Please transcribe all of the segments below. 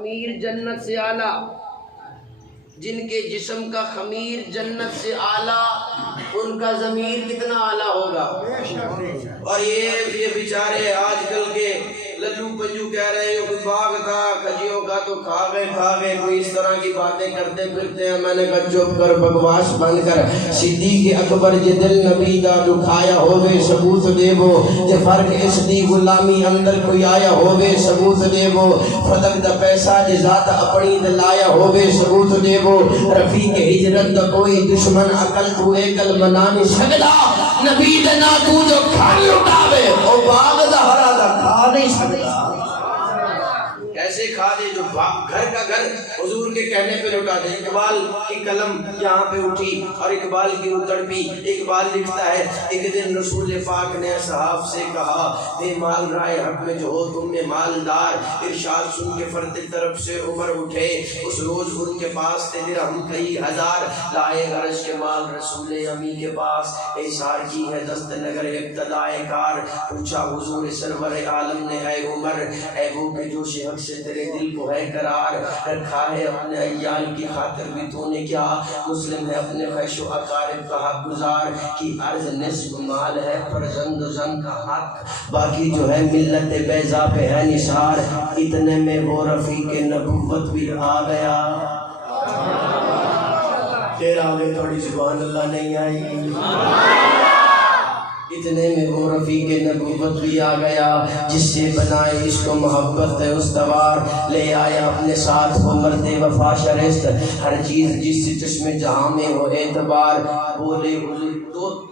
خمیر جنت سے اعلیٰ، جن کے جسم کا خمیر جنت سے اعلیٰ، ان کا ضمیر کتنا اعلیٰ ہوگا۔ اور یہ بیچارے آج کل کے للو پنجو کہہ رہے ہیں کوئی باغ تھا کھجیوں کا تو کھا گئے، کوئی اس طرح کی باتیں کرتے پھرتے ہیں۔ میں نے کہا چپ کر، بکواس بند کر۔ صدیق اکبر جے دل نبی دا دکھایا ہوگے ثبوت دیو، جے فرق اس دی غلامی اندر کوئی آیا ہوگے ثبوت دیو، فدق دا پیسہ جے ذات اپنی دلایا ہوگے ثبوت دیو، رفیق ہجرت دا کوئی دشمن عقل تو ایکل منا نہیں سکدا، نبی دے نا تو جو کھانی اٹھاوے او باغ دا ہرا دا کھا نہیں سکدا۔ کیسے کھا دے جو گھر کا گھر حضور کے کہنے پہ لٹا دے۔ اقبال کی قلم یہاں پہ اٹھی اور اقبال کی روح تڑپی۔ اقبال لکھتا ہے ایک دن رسول پاک نے اصحاب سے کہا بے مال رائے حق میں جو ہو تم میں مالدار، ارشاد سن کے فرد طرف سے عمر اٹھے، اس روز ان کے پاس تھے درہم کئی ہزار، لائے غرض کے مال رسول امی کے پاس، ایثار کی ہے دست نگر ابتدائے کار، پوچھا حضور سرور عالم نے اے عمر، اے وہ کہ جوش حق سے تیرے دل کو ہے قرار، رکھا ہے اپنے عیال کی خاطر بھی تو نے کیا، مسلم ہے اپنے خیش و اقارب کا حق گزار، کی عرض نصف مال ہے فرزند و زن کا حق، باقی جو ہے ملت بیضا پہ ہے نثار، اتنے میں وہ رفیق نبوت بھی آ گیا۔ تیرا آگے تھوڑی سبحان اللہ نہیں آئی۔ اتنے میں وہ رفیق نبوت بھی آ گیا، جس سے بنائے اس کو محبت استوار، لے آیا اپنے ساتھ وہ مرد وفا شرست، ہر چیز جس سے چشم جہاں میں ہو اعتبار، بولے حضور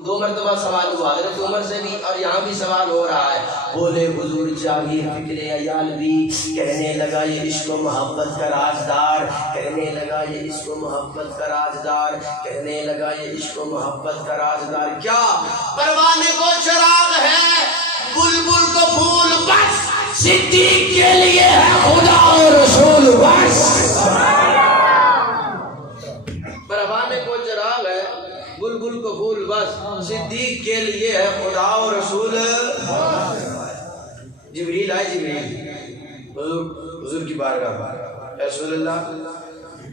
دو مرتبہ سوال ہوا حضرت عمر سے بھی اور یہاں بھی سوال ہو رہا ہے، بولے حضور چاہیے فکر عیال بھی، کہنے لگا یہ عشق و محبت کا رازدار، کہنے لگا یہ عشق و محبت کا رازدار، کہنے لگا یہ عشق و محبت کا رازدار، کیا پروانے کو چراغ ہے بلبل کو پھول بس، صدیق کے لیے ہے خدا اور رسول بس۔ پروانے کو چراغ ہے بلبل کو پھول بس، صدیق کے لیے ہے خدا اور رسول۔ جبریل آئے، جبریل حضور کی بارگاہ، رسول اللہ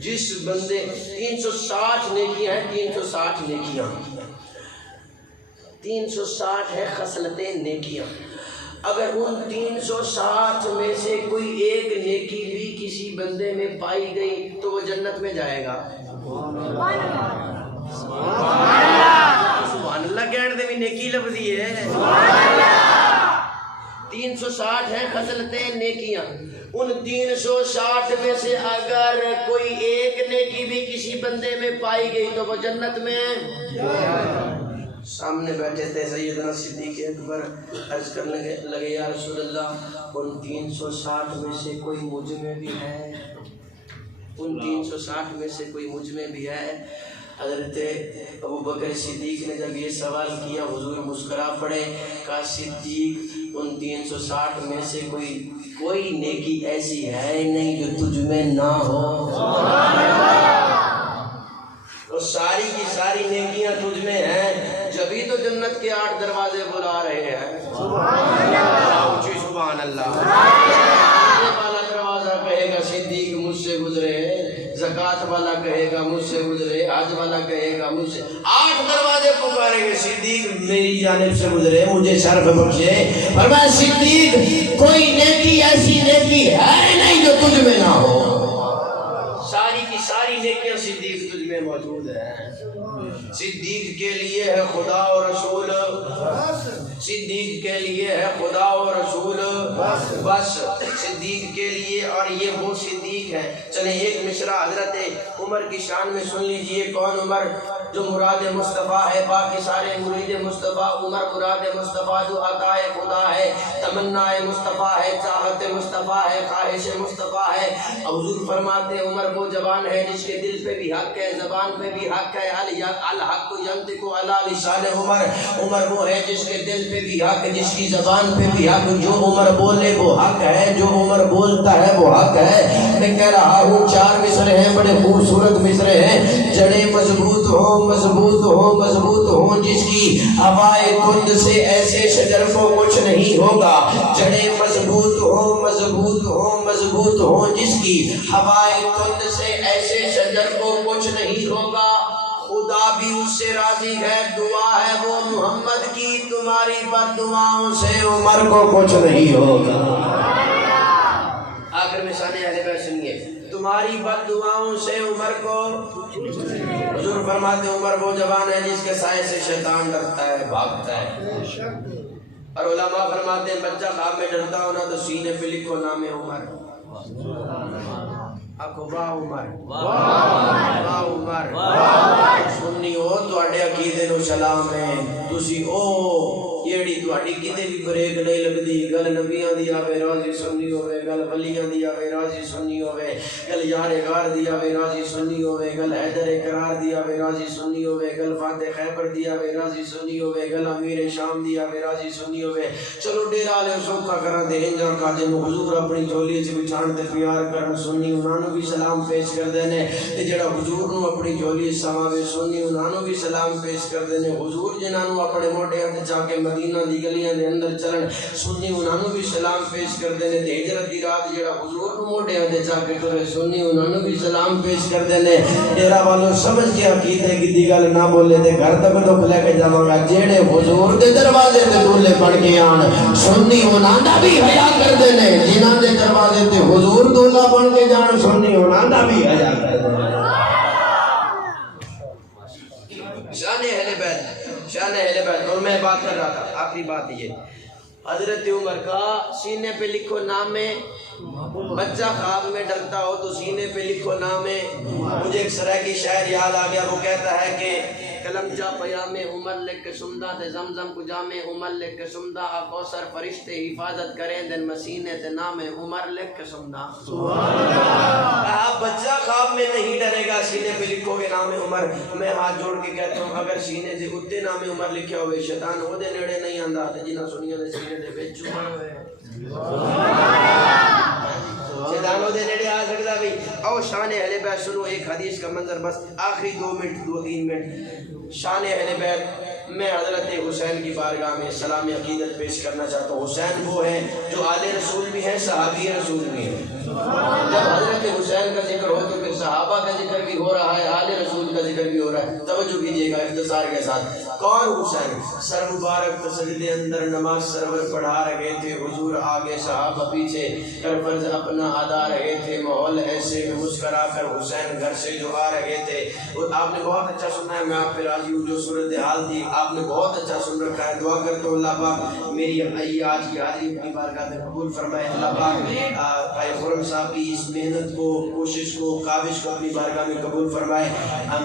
جس بندے 360 نیکیاں ہیں، 360 نیکیاں، 360 ہے خصلتیں نیکیاں، اگر ان 360 میں سے کوئی ایک نیکی بھی کسی بندے میں پائی گئی تو وہ جنت میں جائے گا۔ سبحان اللہ کہنے دے بھی نیکی لفظی ہے۔ 360 ہے خصلتیں نیکیاں، ان 360 میں سے اگر کوئی ایک نیکی بھی کسی بندے میں پائی گئی تو وہ جنت میں۔ سامنے بیٹھے تھے سیدنا صدیق اکبر، عرض کرنے لگے یا رسول اللہ ان 360 میں سے کوئی مجھ میں بھی ہے، ان 360 میں سے کوئی مجھ میں بھی ہے۔ حضرت ابوبکر صدیق نے جب یہ سوال کیا حضور مسکرا پڑے، کہا صدیق ان 360 میں سے کوئی نیکی ایسی ہے نہیں جو تجھ میں نہ ہو، تو ساری کی ساری نیکیاں تجھ میں ہیں، جبھی تو جنت کے 8 دروازے بلا رہے ہیں۔ سبحان اللہ۔ والا دروازہ کہے گا صدیق مجھ سے گزرے، زکوٰۃ والا کہے گا مجھ سے گزرے، حج والا کہے گا مجھ سے، 8 دروازے پکاریں گے صدیق میری جانب سے گزرے مجھے شرف بخشے۔ فرمایا صدیق کوئی نیکی ایسی نیکی ہے نہیں جو تجھ میں نہ ہو، ساری کی ساری نیکیاں صدیق تجھ میں موجود ہیں۔ صدیق کے لیے ہے خدا و رسول، صدیق کے لیے ہے خدا و رسول بس، صدیق کے لیے، اور یہ وہ صدیق ہے۔ چلیں ایک مشرع حضرت عمر کی شان میں سن لیجئے۔ کون عمر؟ جو مراد مصطفیٰ ہے، باقی سارے مرید مصطفیٰ، عمر مراد مصطفیٰ جو عطا خدا ہے، تمنا مصطفیٰ ہے، چاہت مصطفیٰ ہے، خواہش مصطفیٰ ہے۔ حضور فرماتے عمر وہ جوان ہے جس کے دل پہ بھی حق ہے، زبان پہ بھی حق ہے، الحق ینطق علی لسان عمر، عمر وہ ہے جس کے دل پہ بھی حق، جس کی زبان پہ بھی حق، جو عمر بولے وہ حق ہے، جو عمر بولتا ہے وہ حق ہے۔ میں کہہ رہا ہوں 4 مصرے ہیں بڑے خوبصورت مصرے ہیں. جڑیں مضبوط ہوں مضبوط ہوں مضبوط ہوں جس کی ہوائے کند سے ایسے شجر کو کچھ نہیں ہوگا. جڑیں مضبوط ہوں مضبوط ہوں مضبوط ہوں جس کی ہوائے کند سے ایسے شجر کو کچھ نہیں ہوگا. خدا بھی اس سے راضی ہے. دعا ہے وہ محمد کی تمہاری بد دعاؤں سے عمر کو کچھ نہیں ہوگا. آخر میں شان اہل بیت سنیے. تمہاری بد دعاؤں سے عمر کو حضور فرماتے ہیں عمر وہ جوان ہے جس کے سائے سے شیطان ڈرتا ہے بھاگتا ہے. اور علماء فرماتے ہیں بچہ خواب میں ڈرتا ہو نا تو سینے پہ لکھو نام عمر. واہ عمر واہ عمر سننی ہو تواڈے عقیدے نو سلام ہے. تسی او جیڑی تواڈی کتے بھی بریک نہیں لگدی گل نبیاں دی آوے راضی سننی ہوے گل ولیاں دی آوے راضی سننی ہوے گل یار غار دی آوے راضی سننی ہوے گل حیدر قرار دی آوے راضی سننی ہوے گل فاتح خیبر دی آوے راضی سننی ہوے گل امیر شام دی آوے راضی سننی ہوے. چلو ڈیرا والے سوکھا کراں تے انجاں کا جنوں حضور اپنی جھولی وچ بچھان تے پیار کرن سننی انہاں نوں بھی سلام پیش کردے نے تے جڑا حضور نوں اپنی جھولی سماوے سننی انہاں نوں بھی سلام پیش کردے نے. حضور جنہاں نوں اپنے موڈیاں تے جا کے مدینہ دی گلیاں دے اندر چلن سننی انہاں نوں بھی سلام پیش کردے نے. تے ہجرت دی رات جڑا حضور نوں موڈیاں تے جا کے ٹرے سننی انہاں نوں بھی سلام پیش کردے نے. ڈیرا والوں سمجھ کے عقیدے کی گل نہ بولے تے گھر تک دکھ لے کے جاواں گا. جیڑے حضور دے دروازے تے دولے بن کے آن سننی انہاں دا بھی حیا کردے نے. جنہاں دے دروازے تے حضور دولا بن کے جان سننی انہاں دا بھی حیا کردے نے. شان اہل بیت شان اہل بیت. اور میں بات کر رہا تھا آخری بات یہ حضرت عمر کا سینے پہ لکھو نام. بچہ خواب میں ڈرتا ہو تو سینے پہ لکھو نام. مجھے ایک سرائیکی شاعر یاد آ گیا. وہ کہتا ہے کہ کلم جا پیام عمر لکھ کے سمدہ تے زمزم کو جام عمر لکھ کے سمدہ آ کوثر فرشتے حفاظت کریں دن مسینے تے نام عمر لکھ کے سمدہ. آپ بچہ خواب میں نہیں ڈرے گا سینے پہ لکھو گے نام عمر. میں ہاتھ جوڑ کے کہتا ہوں اگر سینے دے اتنے نام عمر لکھے ہوئے شیطان وہ دے نیڑے نہیں آندا تے جنہ سنیاں دے سینے دے وچ عمر ہوئے شیطانوں دے نیڑے آ سکتا بھی. او شان اہل بیت سنو ایک حدیث کا منظر بس آخری 2-3 منٹ. شان اہل بیت میں حضرت حسین کی بارگاہ میں سلام عقیدت پیش کرنا چاہتا ہوں. حسین وہ ہیں جو آل رسول بھی ہیں صحابی رسول بھی ہیں. جب حضرت حسین کا ذکر ہو تو پھر صحابہ کا ذکر بھی ہو رہا ہے آل رسول کا ذکر بھی ہو رہا ہے. توجہ کیجئے گا اختصار کے ساتھ. کون حسین؟ سر مبارک سجدے اندر نماز سرور پڑھا رہے تھے. حضور آگے صحابہ پیچھے کر فرض اپنا ادا رہے تھے. ماحول ایسے میں مسکرا کر حسین گھر سے جو آ رہے تھے. آپ نے بہت اچھا سنا ہے. میں آپ پہ راضی ہوں. جو صورتحال تھی آپ نے بہت اچھا سن رکھا ہے. دعا کرتا ہوں اللہ پاک میری آج کی حاضری اپنی بارگاہ میں قبول فرمائے. اللہ پاک بھائی خرم صاحب کی اس محنت کو کوشش کو کاوش کو اپنی بارگاہ میں قبول فرمائے.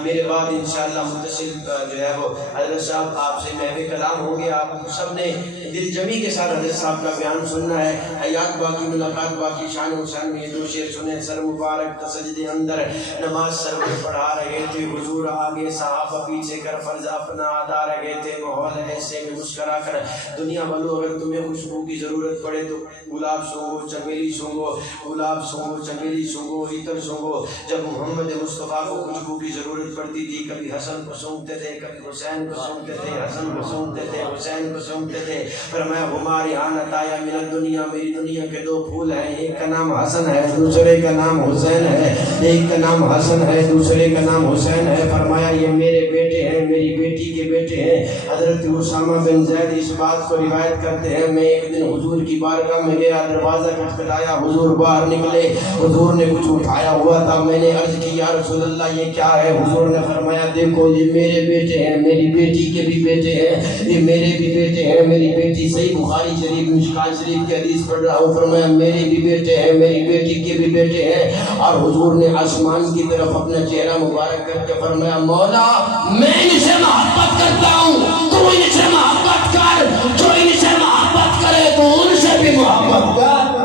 میرے بعد انشاءاللہ متصل جو ہے وہ حضرت صاحب آپ سے محو کلام ہوں گے. آپ سب نے دل جمی کے ساتھ حضرت صاحب کا بیان سننا ہے. حیات باقی ملاقات باقی. شان حسین میں یہ 2 شعر سنے. سر مبارک سجدے اندر نماز سرور پڑھا رہے تھے. حضور آگے صحابہ پیچھے کر فرض اپنا ادا رہے تھے. ماحول ایسے میں مسکرا کر. دنیا والوں اگر تمہیں خوشبو کی ضرورت پڑے تو گلاب سونگو چمیلی سونگو. گلاب سونگو چمیلی سونگو عطر سونگو. جب محمد مصطفیٰ کو خوشبو کی ضرورت پڑتی تھی کبھی حسن کو سونگتے تھے کبھی حسین کو سونگتے تھے. حسن کو سونگتے تھے حسین کو سونگتے تھے. فرمایا ہماری آنت آیا من الدنیا. میری دنیا کے 2 پھول ہیں. ایک کا نام حسن ہے دوسرے کا نام حسین ہے. ایک کا نام حسن ہے دوسرے کا نام حسین ہے. فرمایا یہ میرے بیٹے ہیں میری بیٹی کے بیٹے ہیں. حضرت اسامہ بن زید اس بات کو روایت کرتے ہیں. میں ایک دن حضور کی بارگاہ میں گیا. دروازہ کھٹکھٹایا. حضور باہر نکلے. حضور نے کچھ اٹھایا ہوا تھا. میں نے عرض کی یا رسول اللہ یہ کیا ہے؟ حضور نے فرمایا دیکھو یہ میرے بیٹے ہیں میری بیٹی کے بھی بیٹے ہیں. یہ میرے بھی بیٹے ہیں میری بیٹی. صحیح بخاری شریف مشکات شریف کی حدیث پڑھ رہا ہوں. فرمایا میرے بھی بیٹے ہیں میری بیٹی کے بھی بیٹے ہیں. اور حضور نے آسمان کی طرف اپنا چہرہ مبارک کر کے فرمایا مولا میں ان سے محبت کرتا ہوں تو ان سے محبت کر. جو ان سے محبت کرے تو ان سے بھی محبت کر.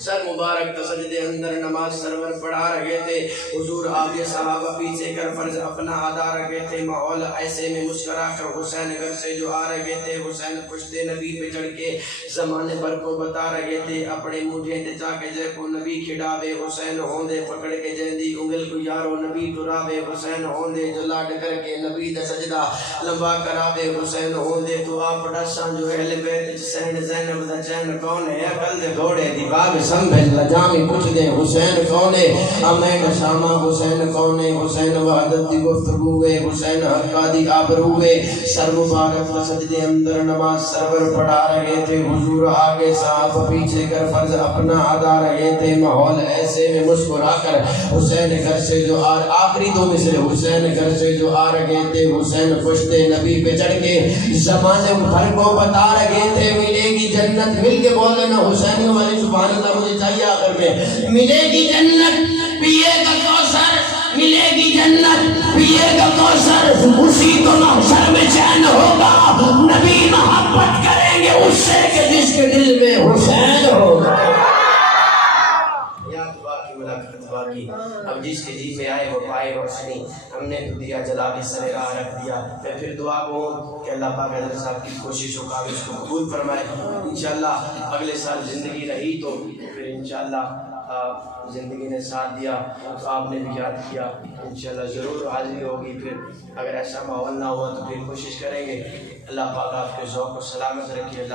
سر مبارک مبارک تو سجدے اندر نماز سرور پڑھا رہے تھے، حضور آگے صحابہ پیچھے کر فرض اپنا ادا رہے تھے، ماحول ایسے میں مسکرا کر حسین گھر سے جو آ رہے تھے، حسین پشتے نبی پہ چڑھ کے زمانے بھر کو بتا رہے تھے، اپنے مجھے تے جا کے جے کو نبی کھڑاوے، حسین ہوندے پکڑ کے جیندی انگل کو یارو نبی ٹراوے، حسین ہوندے جو لاڈ کر کے نبی دا سجدہ لمبا کراوے، حسین ہوندے تو آپ ڈساں جو اہل بیت سین زینب دا چین کون ہے، عقل دے گھوڑے دی باغ سنبھل لجامی پوچھ دے حسین کون ہے، امین شامہ حسین کون ہے، حسین وحدت دی گفتگو ہے، حسین حقہ دی آبرو ہے، سر مبارک و سجدے اندر نماز سرور پڑھا رہے تھے، حضور آگے صاحب پیچھے کر فرض اپنا ادا رہے تھے، ماحول ایسے میں مسکرا کر حسین گھر سے جو آخری دو مصرے حسین گھر سے جو آ رہے تھے، حسین پشتے نبی پہ چڑھ کے زمانے بھر کو بتا رہے تھے، ملے گی جنت، مل کے بول لینا حسین والی سبحان اللہ مجھے چاہیے آخر میں، ملے گی جنت پیے گا کوثر، ملے گی جنت پیے گا کوثر، اسی تو محشر میں چین ہوگا، نبی محبت کریں گے اس سے کہ جس کے دل میں حسین ہوگا۔ یاد باقی ملاقات باقی، اب جس کے جی میں آئے وہ پائے روشنی، ہم نے تو دیا جلا کے سر راہ رکھ دیا۔ میں پھر دعا کو کہ اللہ پاک حضرت صاحب کی کوششوں کا اس کو قبول فرمائے، انشاءاللہ اگلے سال زندگی رہی تو پھر انشاءاللہ زندگی نے ساتھ دیا تو آپ نے بھی یاد کیا، انشاءاللہ ضرور حاضری ہوگی، پھر اگر ایسا ماحول نہ ہوا تو پھر کوشش کریں گے۔ اللہ پاک آپ کے ذوق کو سلامت رکھیے۔ اللہ